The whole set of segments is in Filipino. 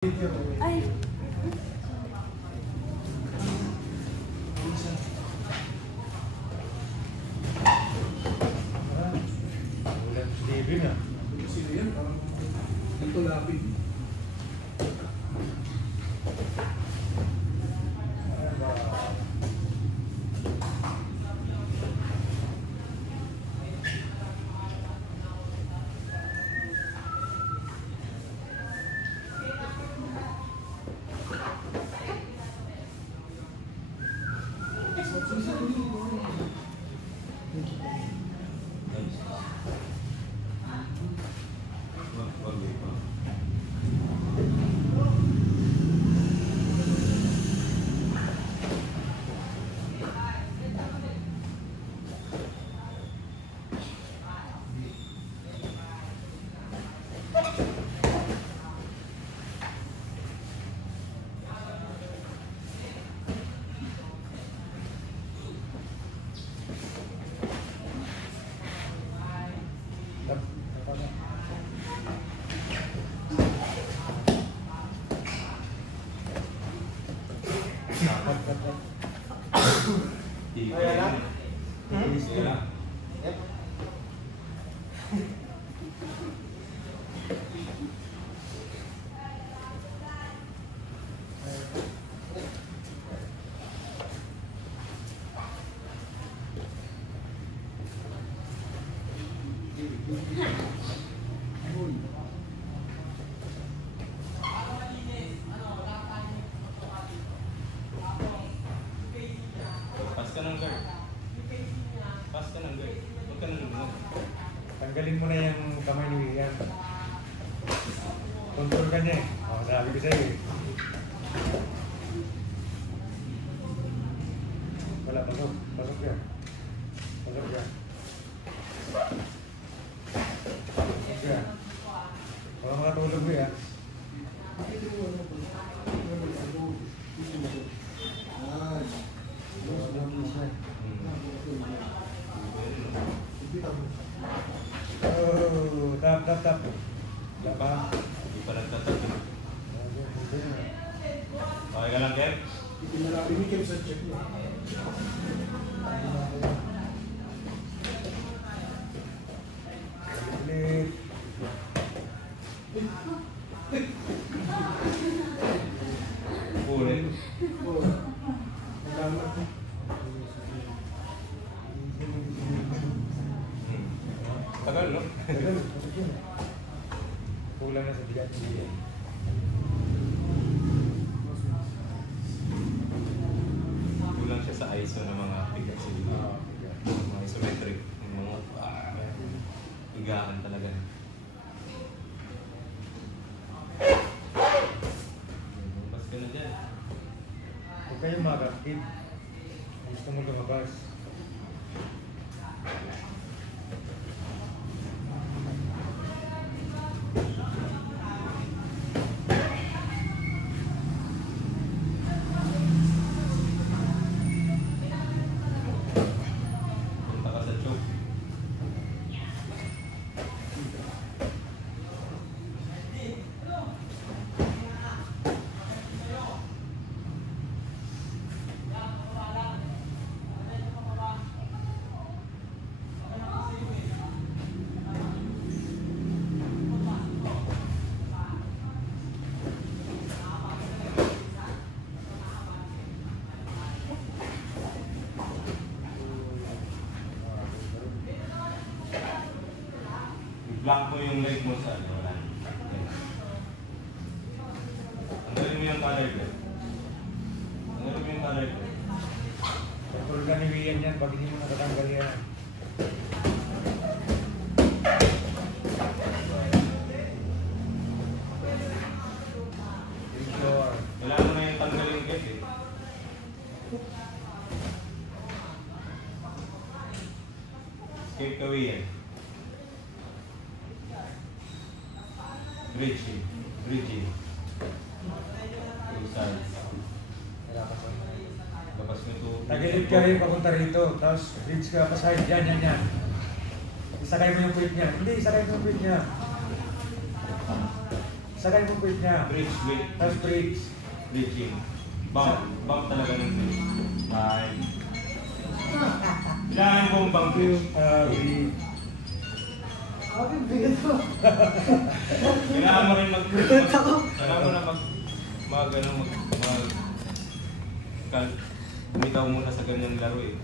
Ay. Ulan si David na. Sino yan? Parang dito lapid. Tanggalin mo na yung kamay ni William. Control ka niya eh. Oh, sabi ko sa'yo eh. Wala, pasok. Pasok yan. Pasok yan. Pasok yan. Wala makatulog mo yan. Oh, tap. Lapa. Hindi pa nagtatap. Okay ka lang, Kev? Pinalapin ni Kev sa check mo. Ulit. Ulit. Tagal, no? Kulang na sa bigat. Kulang siya sa ISO ng mga bigat siguro. Mga isometric. Yung mga higaan talaga. Lumabas ka na dyan. Huwag kayong magapit. Gusto mo lumabas. Punta ka sa choke. I-block mo yung leg mo sa ano. Tanggalin mo yung collar ko. Tanggalin mo yung collar ko. Control ka ni William yan. Pag hindi mo nakatanggal yan. Sure. Wala mo na yung tanggalin Kev eh. Escape ka William. Bridging. Two sides. Labas mo ito. Tagilid ka rin papunta rito. Tapos reach ka pa side. Yan. Isakay mo yung puwit niya. Hindi, isakay mo yung puwit niya. Sakay mo bridge niya. Bridge, Tapos bridge. bridging. Bump talaga ng bridge. Bye. Kailangan ko ang bang bridge. Bridge. Kailangan mo rin kailangan mo na bumitaw muna sa ganyang laro eh.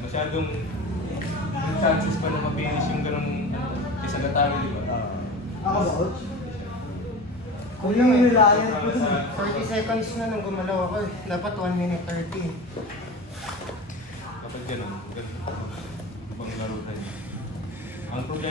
Masyadong yung chances pa na ma-finish yung ganong kaysa gatari, di ba? Ako ba, coach? Kulang eh. Para sa 40 seconds na nang gumalaw ako eh. Dapat 1 minute 30. kapag ganun, ibang laro na niya. Ang problema